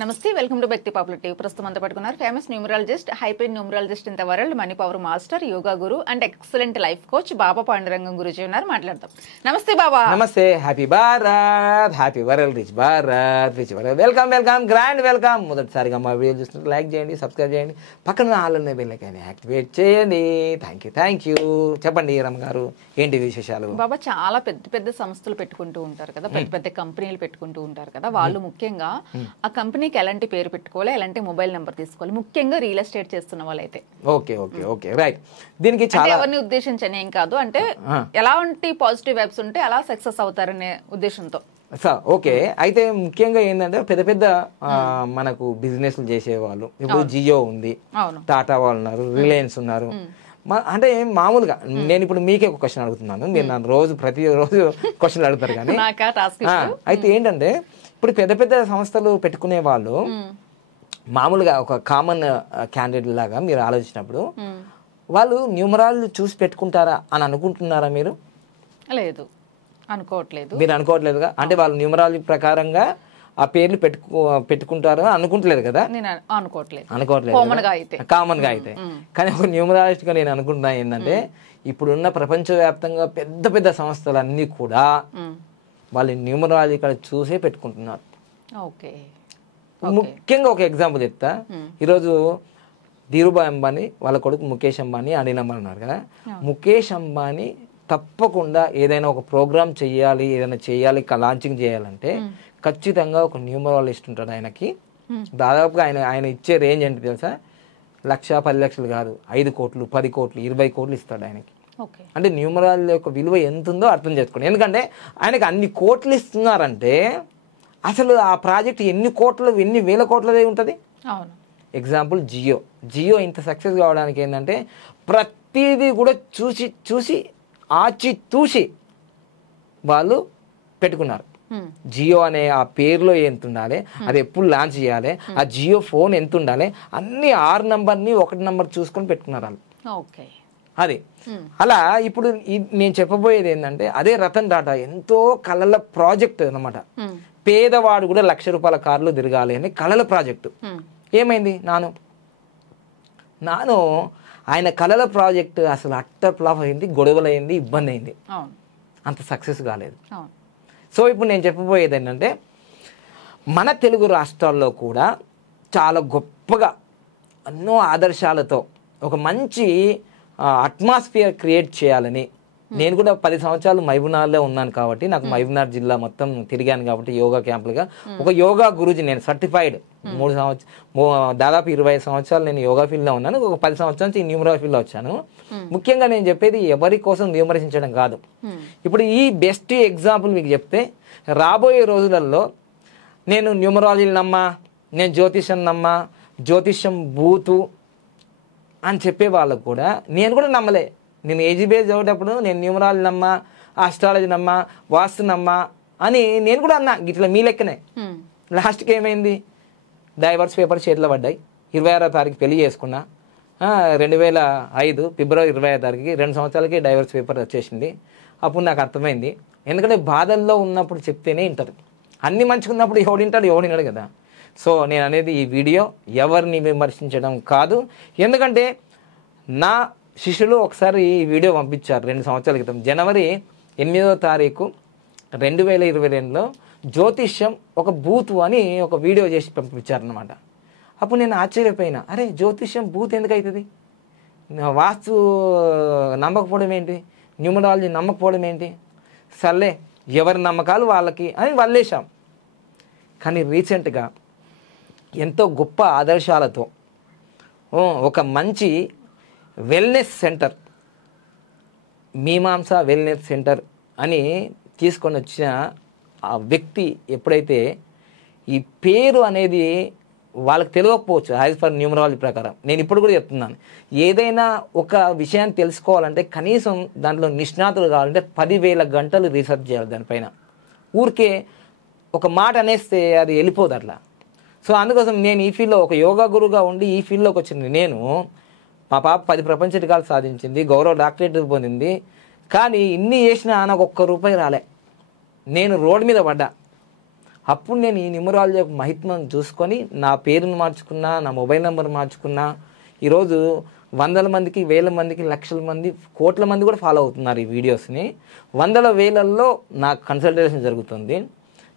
నమస్తే welcome to Bhakti popular TV. ప్రస్తుతం అంతా పట్టుకున్నారు famous numerologist, high paid numerologist in the world, money power master, yoga guru and excellent life coach Baba Pandurangam Guruji ఉన్నారు. మాట్లాడతాం. నమస్తే బాబా. నమస్తే. Happy Bharat, happy world, rich Bharat, rich world. Welcome welcome, grand welcome. మొదటిసారిగా మా వీడియో చూస్తున్నారు లైక్ చేయండి, సబ్స్క్రైబ్ చేయండి, పక్కన ఆల్ని బెల్ ఐకాన్ యాక్టివేట్ చేయండి. Thank you. చెప్పండి రమ్మ గారు, ఏంటి విశేషాలు? బాబా, చాలా పెద్ద పెద్ద సంస్థలు పెట్టుకుంటూ ఉంటారు కదా, పెద్ద పెద్ద కంపెనీలు పెట్టుకుంటూ ఉంటారు కదా. వాళ్ళు ముఖ్యంగా ఆ కంపెనీకి ఎలాంటి పేరు పెట్టుకోవాలి, ఎలాంటి మొబైల్ నెంబర్ తీసుకోవాలి, ముఖ్యంగా రియల్ ఎస్టేట్ చేస్తున్న వాళ్ళైతే. Okay okay okay, right. దీనికి చాలా ఎవరిని ఉద్దేశించని ఏం కాదు, అంటే ఎలాంటి పాజిటివ్ వైబ్స్ ఉంటే అలా సక్సెస్ అవుతారనే ఉద్దేశంతో. ఓకే. అయితే ముఖ్యంగా ఏంటంటే పెద్ద పెద్ద మనకు బిజినెస్లు చేసేవాళ్ళు, ఇప్పుడు జియో ఉంది, టాటా వాళ్ళు ఉన్నారు, రిలయన్స్ ఉన్నారు. అంటే మామూలుగా నేను ఇప్పుడు మీకే ఒక క్వశ్చన్ అడుగుతున్నాను, మీరు నన్ను ప్రతిరోజు క్వశ్చన్లు అడుగుతారు కానీ. అయితే ఏంటంటే ఇప్పుడు పెద్ద పెద్ద సంస్థలు పెట్టుకునే వాళ్ళు మామూలుగా ఒక కామన్ క్యాండిడేట్ లాగా మీరు ఆలోచించినప్పుడు వాళ్ళు న్యూమరాలు చూసి పెట్టుకుంటారా అని అనుకుంటున్నారా మీరు? లేదు, అనుకోవట్లేదు. మీరు అనుకోవట్లేదుగా? అంటే వాళ్ళు న్యూమరాలజీ ప్రకారంగా ఆ పేర్లు పెట్టుకుంటారు అనుకుంటలేదు కదా? అనుకోవట్లేదు కామన్ గా అయితే. కానీ ఒక న్యూమరాలజిస్ట్ గా నేను అనుకుంటున్నా ఏంటంటే ఇప్పుడున్న ప్రపంచవ్యాప్తంగా పెద్ద పెద్ద సంస్థలన్నీ కూడా వాళ్ళు న్యూమరాలజీ ఇక్కడ చూసే పెట్టుకుంటున్నారు. ముఖ్యంగా ఒక ఎగ్జాంపుల్ చెప్తా. ఈరోజు ధీరుభాయ్ అంబానీ వాళ్ళ కొడుకు ముఖేష్ అంబానీ, అనిల్ అంబానీ ఉన్నారు కదా. ముఖేష్ అంబానీ తప్పకుండా ఏదైనా ఒక ప్రోగ్రామ్ చెయ్యాలి, ఏదైనా చేయాలి, లాంచింగ్ చేయాలంటే ఖచ్చితంగా ఒక న్యూమరాలజిస్ట్ ఉంటాడు ఆయనకి. దాదాపుగా ఆయన ఇచ్చే రేంజ్ ఏంటి తెలుసా? 1,00,000, 10 లక్షలు కాదు, 5 కోట్లు, 10 కోట్లు, 20 కోట్లు ఇస్తాడు ఆయనకి. అంటే న్యూమరాలజీ యొక్క విలువ ఎంత ఉందో అర్థం చేసుకోండి. ఎందుకంటే ఆయనకి అన్ని కోట్లు ఇస్తున్నారంటే అసలు ఆ ప్రాజెక్ట్ ఎన్ని వేల కోట్లదే ఉంటుంది. ఎగ్జాంపుల్ జియో ఇంత సక్సెస్ కావడానికి ఏంటంటే ప్రతిదీ కూడా చూసి ఆచితూసి వాళ్ళు పెట్టుకున్నారు. జియో అనే ఆ పేరులో ఎంత ఉండాలి, అది ఎప్పుడు లాంచ్ చేయాలి, ఆ జియో ఫోన్ ఎంత ఉండాలి, అన్ని 6 నంబర్ని 1 నంబర్ చూసుకొని పెట్టుకున్నారు వాళ్ళు. అది అలా. ఇప్పుడు నేను చెప్పబోయేది ఏంటంటే అదే రతన్ టాటా ఎంతో కళల ప్రాజెక్ట్ అన్నమాట. పేదవాడు కూడా ₹1,00,000 కార్లు తిరగాలి అని కళల ప్రాజెక్టు. ఏమైంది? నాను ఆయన కళల ప్రాజెక్టు అసలు అట్టర్ ఫ్లాప్ అయింది, గొడవలైంది, ఇబ్బంది అయింది, అంత సక్సెస్ కాలేదు. సో ఇప్పుడు నేను చెప్పబోయేది ఏంటంటే మన తెలుగు రాష్ట్రాల్లో కూడా చాలా గొప్పగా ఎన్నో ఆదర్శాలతో ఒక మంచి అట్మాస్ఫియర్ క్రియేట్ చేయాలని నేను కూడా 10 సంవత్సరాలు మహబూబ్నగర్లో ఉన్నాను కాబట్టి నాకు మహబూబ్నగర్ జిల్లా మొత్తం తిరిగాను కాబట్టి యోగా క్యాంపులుగా ఒక యోగా గురుజీ, నేను సర్టిఫైడ్. దాదాపు 25 సంవత్సరాలు నేను యోగా ఫీల్డ్లో ఉన్నాను. ఒక 10 సంవత్సరాల నుంచి న్యూమరాలజీ ఫీల్డ్లో వచ్చాను. ముఖ్యంగా నేను చెప్పేది ఎవరి కోసం విమర్శించడం కాదు. ఇప్పుడు ఈ బెస్ట్ ఎగ్జాంపుల్ మీకు చెప్తే, రాబోయే రోజులలో నేను న్యూమరాలజీని నమ్మా, నేను జ్యోతిష్యం నమ్మా, జ్యోతిష్యం బూతు అని చెప్పే వాళ్ళకు కూడా నేను కూడా నమ్మలే. నేను ఏజీబీఎస్ చదివేటప్పుడు నేను న్యూమరాలజీ నమ్మా, ఆస్ట్రాలజీ నమ్మా, వాస్తు నమ్మా అని నేను కూడా అన్నా, ఇట్లా మీ లెక్కనే. లాస్ట్కి ఏమైంది? డైవర్స్ పేపర్ చేతిలో పడ్డాయి. 26వ తారీఖు పెళ్లి చేసుకున్నా. 2005 ఫిబ్రవరి 25వ తారీఖుకి 2 సంవత్సరాలకి డైవర్స్ పేపర్ వచ్చేసింది. అప్పుడు నాకు అర్థమైంది. ఎందుకంటే బాధల్లో ఉన్నప్పుడు చెప్తేనే వింటారు. అన్ని మంచిగా ఉన్నప్పుడు ఎవడినాడు కదా. సో నేను అనేది ఈ వీడియో ఎవరిని విమర్శించడం కాదు. ఎందుకంటే నా శిష్యులు ఒకసారి ఈ వీడియో పంపించారు 2 సంవత్సరాల క్రితం. జనవరి 8వ తారీఖు 2022లో జ్యోతిష్యం ఒక బూతు అని ఒక వీడియో చేసి పంపించారనమాట. అప్పుడు నేను ఆశ్చర్యపోయినా, అరే జ్యోతిష్యం బూత్ ఎందుకు అవుతుంది, వాస్తు నమ్మకపోవడం ఏంటి, న్యూమరాలజీ నమ్మకపోవడం ఏంటి, సర్లే ఎవరి నమ్మకాలు వాళ్ళకి అని వదిలేశాం. కానీ రీసెంట్గా ఎంతో గొప్ప ఆదర్శాలతో ఒక మంచి వెల్నెస్ సెంటర్, మీమాంస వెల్నెస్ సెంటర్ అని తీసుకొని వచ్చిన ఆ వ్యక్తి ఎప్పుడైతే ఈ పేరు అనేది వాళ్ళకి తెలియకపోవచ్చు యాజ్ పర్ న్యూమరాలజీ ప్రకారం, నేను ఇప్పుడు కూడా చెప్తున్నాను, ఏదైనా ఒక విషయాన్ని తెలుసుకోవాలంటే కనీసం దాంట్లో నిష్ణాతులు కావాలంటే 10,000 గంటలు రీసెర్చ్ చేయాలి దానిపైన. ఊరికే ఒక మాట అనేస్తే అది వెళ్ళిపోదు అట్లా. సో అందుకోసం నేను ఈ ఫీల్డ్లో ఒక యోగా గురువుగా ఉండి ఈ ఫీల్డ్లోకి వచ్చింది. నేను మా పాప 10 ప్రపంచ రికార్డులు సాధించింది, గౌరవ డాక్టరేట్ పొందింది. కానీ ఇన్ని చేసినా నాకు ₹1 రాలే. నేను రోడ్డు మీద పడ్డా. అప్పుడు నేను ఈ న్యూమరాలజీ యొక్క మహిత్వం చూసుకొని నా పేరును మార్చుకున్నా, నా మొబైల్ నెంబర్ మార్చుకున్నా. ఈరోజు వందల మందికి, వేల మందికి, లక్షల మంది, కోట్ల మంది కూడా ఫాలో అవుతున్నారు ఈ వీడియోస్ని. వందల వేలల్లో నాకు కన్సల్టేషన్ జరుగుతుంది.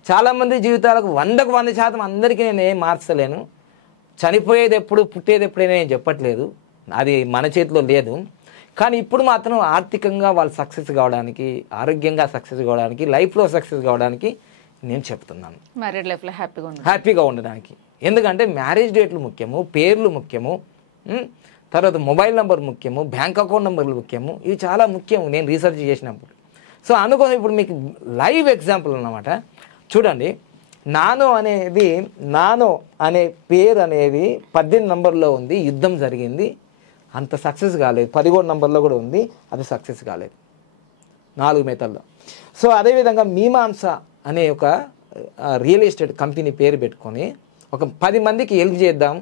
చాలామంది జీవితాలకు 100% అందరికీ నేను ఏం మార్చలేను. చనిపోయేది ఎప్పుడు, పుట్టేది ఎప్పుడైనా నేను చెప్పట్లేదు, అది మన చేతిలో లేదు. కానీ ఇప్పుడు మాత్రం ఆర్థికంగా వాళ్ళు సక్సెస్ కావడానికి, ఆరోగ్యంగా సక్సెస్ కావడానికి, లైఫ్లో సక్సెస్ కావడానికి నేను చెప్తున్నాను. మ్యారీడ్ లైఫ్లో హ్యాపీగా ఉండడానికి. ఎందుకంటే మ్యారేజ్ డేట్లు ముఖ్యము, పేర్లు ముఖ్యము, తర్వాత మొబైల్ నెంబర్ ముఖ్యము, బ్యాంక్ అకౌంట్ నెంబర్లు ముఖ్యము. ఇవి చాలా ముఖ్యము నేను రీసెర్చ్ చేసినప్పుడు. సో అందుకోసం ఇప్పుడు మీకు లైవ్ ఎగ్జాంపుల్ అన్నమాట. చూడండి, నానో అనే పేరు అనేది 18 నంబర్లో ఉంది, యుద్ధం జరిగింది, అంత సక్సెస్ కాలేదు. 11 నంబర్లో కూడా ఉంది, అది సక్సెస్ కాలేదు 4 మెథడ్లో. సో అదేవిధంగా మీమాంస అనే ఒక రియల్ ఎస్టేట్ కంపెనీ పేరు పెట్టుకొని ఒక 10 మందికి హెల్ప్ చేద్దాం,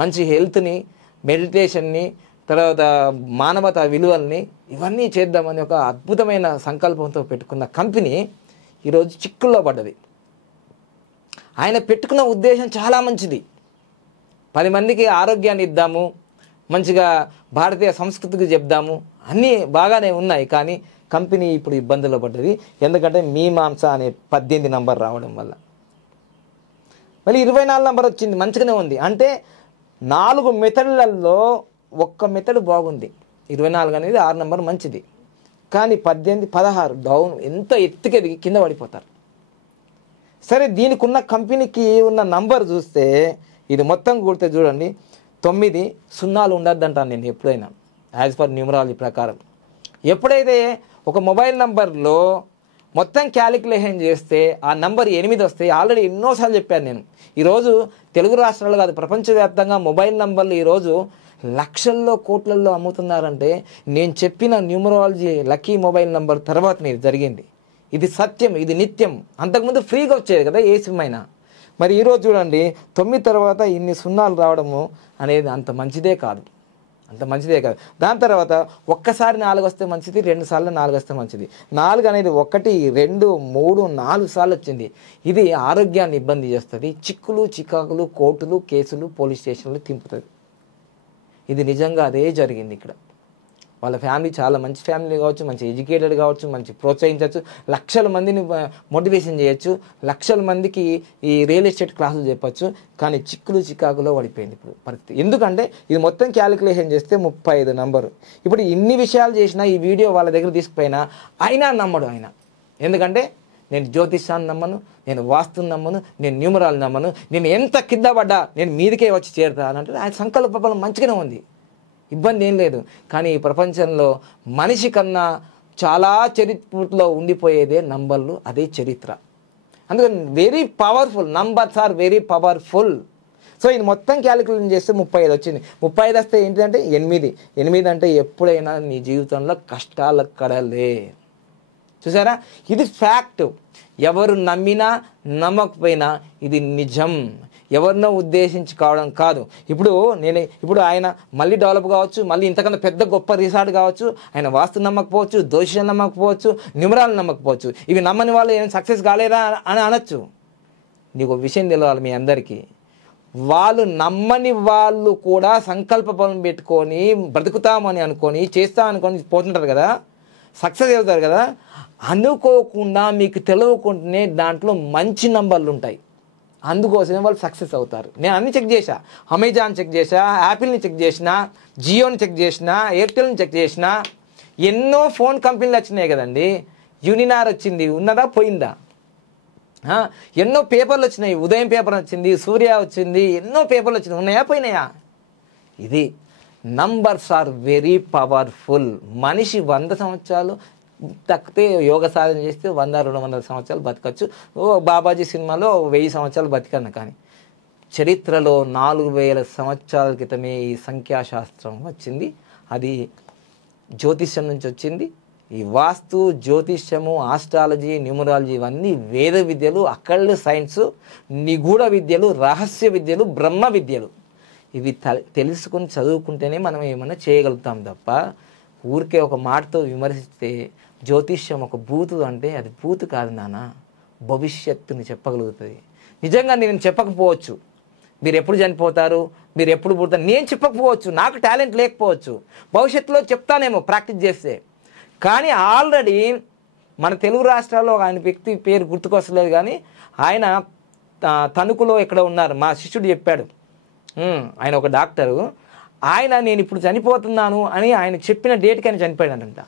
మంచి హెల్త్ని, మెడిటేషన్ని, తర్వాత మానవతా విలువల్ని ఇవన్నీ చేద్దామని ఒక అద్భుతమైన సంకల్పంతో పెట్టుకున్న కంపెనీ ఈరోజు చిక్కుల్లో పడ్డది. ఆయన పెట్టుకున్న ఉద్దేశం చాలా మంచిది. 10 మందికి ఆరోగ్యాన్ని ఇద్దాము, మంచిగా భారతీయ సంస్కృతికి చెప్దాము, అన్నీ బాగానే ఉన్నాయి. కానీ కంపెనీ ఇప్పుడు ఇబ్బందుల్లో పడ్డది. ఎందుకంటే మీమాంస అనే 18 నంబర్ రావడం వల్ల. మళ్ళీ 24 నంబర్ వచ్చింది, మంచిగానే ఉంది. అంటే 4 మెథడ్లలో ఒక్క మెథడ్ బాగుంది. 24 అనేది 6 నంబర్ మంచిది. కానీ 18, 16 డౌన్, ఎంత ఎత్తుకెదిగి కింద పడిపోతారు. సరే, దీనికి ఉన్న కంపెనీకి ఉన్న నంబర్ చూస్తే ఇది మొత్తం కూడితే చూడండి 9 సున్నాలు ఉండద్దంటాను నేను ఎప్పుడైనా, యాజ్ పర్ న్యూమరాలజీ ప్రకారం. ఎప్పుడైతే ఒక మొబైల్ నంబర్లో మొత్తం క్యాలిక్యులేషన్ చేస్తే ఆ నంబర్ 8 వస్తాయి. ఆల్రెడీ ఎన్నోసార్లు చెప్పాను నేను. ఈరోజు తెలుగు రాష్ట్రాలు కాదు, ప్రపంచవ్యాప్తంగా మొబైల్ నంబర్లు ఈరోజు లక్షల్లో, కోట్లల్లో అమ్ముతున్నారంటే నేను చెప్పిన న్యూమరాలజీ లక్కీ మొబైల్ నంబర్ తర్వాత ఇది జరిగింది. ఇది సత్యం, ఇది నిత్యం. అంతకుముందు ఫ్రీగా వచ్చేది కదా ఏ సిమ్ అయినా. మరి ఈరోజు చూడండి 9 తర్వాత ఇన్ని సున్నాలు రావడము అనేది అంత మంచిదే కాదు. దాని తర్వాత ఒక్కసారి 4 వస్తే మంచిది, 2 సార్లు 4 వస్తే మంచిది. 4 అనేది 1, 2, 3, 4 సార్లు వచ్చింది. ఇది ఆరోగ్యాన్ని ఇబ్బంది చేస్తుంది. చిక్కులు, చికాకులు, కోర్టులు, కేసులు, పోలీస్ స్టేషన్లు తింపుతుంది. ఇది నిజంగా అదే జరిగింది ఇక్కడ. వాళ్ళ ఫ్యామిలీ చాలా మంచి ఫ్యామిలీ కావచ్చు, మంచి ఎడ్యుకేటెడ్ కావచ్చు, మంచి ప్రోత్సహించవచ్చు, లక్షల మందిని మోటివేషన్ చేయొచ్చు, లక్షల మందికి ఈ రియల్ ఎస్టేట్ క్లాసులు చెప్పచ్చు. కానీ చిక్కులు, చికాకులో పడిపోయింది ఇప్పుడు పరిస్థితి. ఎందుకంటే ఇది మొత్తం క్యాలిక్యులేషన్ చేస్తే 35 నంబరు. ఇప్పుడు ఇన్ని విషయాలు చేసినా, ఈ వీడియో వాళ్ళ దగ్గర తీసుకుపోయినా అయినా నమ్మడు ఆయన. ఎందుకంటే నేను జ్యోతిష్యాన్ని నమ్మను, నేను వాస్తుని నమ్మను, నేను న్యూమరాలు నమ్మను, నేను ఎంత కింద పడ్డా నేను మీదికే వచ్చి చేరుతా అని అంటే ఆయన సంకల్ప బలం మంచిగానే ఉంది, ఇబ్బంది ఏం లేదు. కానీ ఈ ప్రపంచంలో మనిషి కన్నా చాలా చరిత్రలో ఉండిపోయేదే నంబర్లు, అదే చరిత్ర. అందుకని very powerful numbers are very powerful. So ఇది మొత్తం క్యాలిక్యులేషన్ చేస్తే 35 వచ్చింది. 35 వస్తే ఏంటంటే 8 అంటే ఎప్పుడైనా నీ జీవితంలో కష్టాలు కడలే. చూసారా, ఇది ఫ్యాక్ట్. ఎవరు నమ్మినా నమ్మకపోయినా ఇది నిజం. ఎవరినో ఉద్దేశించి కావడం కాదు. ఇప్పుడు ఆయన మళ్ళీ డెవలప్ కావచ్చు, మళ్ళీ ఇంతకన్నా పెద్ద గొప్ప రిసార్ట్ కావచ్చు, ఆయన వాస్తు నమ్మకపోవచ్చు, దోషం నమ్మకపోవచ్చు, న్యూమరాలు నమ్మకపోవచ్చు. ఇవి నమ్మని వాళ్ళు ఏం సక్సెస్ కాలేరా అని అనొచ్చు. నీకు విషయం తెలియాలి మీ అందరికీ, వాళ్ళు నమ్మని వాళ్ళు కూడా సంకల్ప బలం పెట్టుకొని బ్రతుకుతామని అనుకొని చేస్తామనుకొని పోతుంటారు కదా, సక్సెస్ అవుతారు కదా. అనుకోకుండా మీకు తెలియకుండానే దాంట్లో మంచి నంబర్లు ఉంటాయి. అందుకోసమే వాళ్ళు సక్సెస్ అవుతారు. నేను అన్ని చెక్ చేశా, అమెజాన్ చెక్ చేశా, యాపిల్ని చెక్ చేసిన, జియోని చెక్ చేసిన, ఎయిర్టెల్ని చెక్ చేసిన, ఎన్నో ఫోన్ కంపెనీలు వచ్చినాయి కదండి. యూనినార్ వచ్చింది, ఉన్నదా పోయిందా? ఎన్నో పేపర్లు వచ్చినాయి, ఉదయం పేపర్ వచ్చింది, సూర్య వచ్చింది, ఎన్నో పేపర్లు వచ్చినాయి, ఉన్నాయా పోయినాయా? ఇది నంబర్స్ ఆర్ వెరీ పవర్ఫుల్. మనిషి 100 సంవత్సరాలు తక్కితే యోగ సాధన చేస్తే 100-200 సంవత్సరాలు బతకచ్చు. బాబాజీ సినిమాలో 1000 సంవత్సరాలు బతికన్న. కానీ చరిత్రలో 4000 సంవత్సరాల క్రితమే ఈ సంఖ్యాశాస్త్రం వచ్చింది. అది జ్యోతిష్యం నుంచి వచ్చింది. ఈ వాస్తు, జ్యోతిష్యము, ఆస్ట్రాలజీ, న్యూమరాలజీ ఇవన్నీ వేద విద్యలు, అకల్ట్ సైన్స్, నిగూఢ విద్యలు, రహస్య విద్యలు, బ్రహ్మ విద్యలు. ఇవి తెలుసుకుని చదువుకుంటేనే మనం ఏమైనా చేయగలుగుతాం తప్ప ఊరికే ఒక మాటతో విమర్శిస్తే జ్యోతిష్యం ఒక బూతు అంటే అది బూతు కాదు నాన్న. భవిష్యత్తుని చెప్పగలుగుతుంది. నిజంగా నేను చెప్పకపోవచ్చు, మీరు ఎప్పుడు చనిపోతారు, మీరు ఎప్పుడు పుడతారు, నేను చెప్పకపోవచ్చు, నాకు టాలెంట్ లేకపోవచ్చు, భవిష్యత్తులో చెప్తానేమో ప్రాక్టీస్ చేస్తే. కానీ ఆల్రెడీ మన తెలుగు రాష్ట్రాల్లో ఆయన వ్యక్తి పేరు గుర్తుకొస్తలేదు, కానీ ఆయన తణుకులో ఎక్కడ ఉన్నారు, మా శిష్యుడు చెప్పాడు. ఆయన ఒక డాక్టరు, ఆయన నేను ఇప్పుడు చనిపోతున్నాను అని ఆయన చెప్పిన డేట్కి ఆయన చనిపోయాడంట.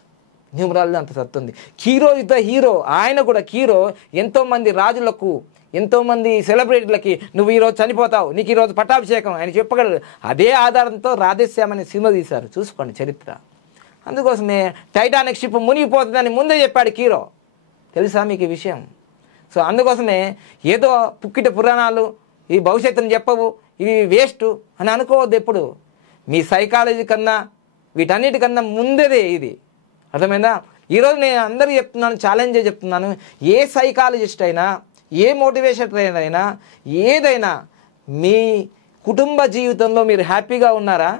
న్యూమరాలజీ అంత సత్తుంది. Hero is the hero. ఆయన కూడా హీరో. ఎంతోమంది రాజులకు, ఎంతోమంది సెలబ్రిటీలకి నువ్వు ఈరోజు చనిపోతావు, నీకు ఈరోజు పట్టాభిషేకం ఆయన చెప్పగలరు. అదే ఆధారంతో రాధేశ్యామ్ అనే సినిమా తీశారు, చూసుకోండి చరిత్ర. అందుకోసమే టైటానిక్ షిప్ మునిగిపోతుందని ముందే చెప్పాడు హీరో. తెలుసా మీకు ఈ విషయం? సో అందుకోసమే ఏదో పుక్కిట పురాణాలు ఈ భవిష్యత్తుని చెప్పవు, ఇవి వేస్ట్ అని అనుకోవద్దు ఎప్పుడు. మీ సైకాలజీ కన్నా వీటన్నిటికన్నా ముందేదే ఇది. అర్థమైందా? ఈరోజు నేను అందరికీ చెప్తున్నాను, ఛాలెంజ్ చెప్తున్నాను. ఏ సైకాలజిస్ట్ అయినా, ఏ మోటివేషన్ ట్రైనర్ అయినా, ఏదైనా మీ కుటుంబ జీవితంలో మీరు హ్యాపీగా ఉన్నారా?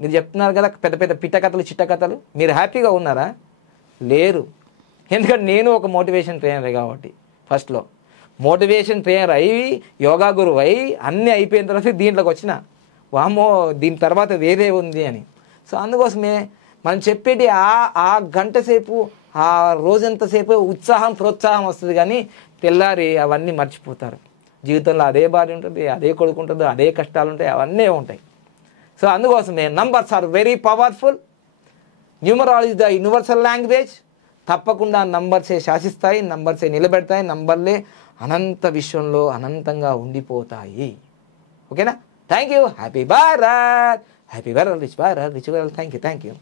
మీరు చెప్తున్నారు కదా పెద్ద పెద్ద పిట్టకథలు చిట్టకథలు, మీరు హ్యాపీగా ఉన్నారా? లేరు. ఎందుకంటే నేను ఒక మోటివేషన్ ట్రైనర్ కాబట్టి ఫస్ట్లో మోటివేషన్ ట్రైనర్ అయ్యి యోగా గురువు అయ్యి అన్నీ అయిపోయిన తర్వాత దీంట్లోకి వచ్చిన, వామో దీని తర్వాత వేరే ఉంది అని. సో అందుకోసమే మనం చెప్పేటి ఆ గంట సేపు, ఆ రోజంతసేపు ఉత్సాహం ప్రోత్సాహం వస్తుంది, కానీ తెల్లారి అవన్నీ మర్చిపోతారు. జీవితంలో అదే భార్య ఉంటుంది, అదే కొడుకు ఉంటుంది, అదే కష్టాలు ఉంటాయి, అవన్నీ ఉంటాయి. సో అందుకోసమే numbers are very powerful. Numerology the universal language. తప్పకుండా నంబర్సే శాసిస్తాయి, నంబర్సే నిలబెడతాయి, నంబర్లే అనంత విశ్వంలో అనంతంగా ఉండిపోతాయి. ఓకేనా? Thank you. Happy Bharat, happy Bharat, rich Bharat, rich Bharat. Thank you.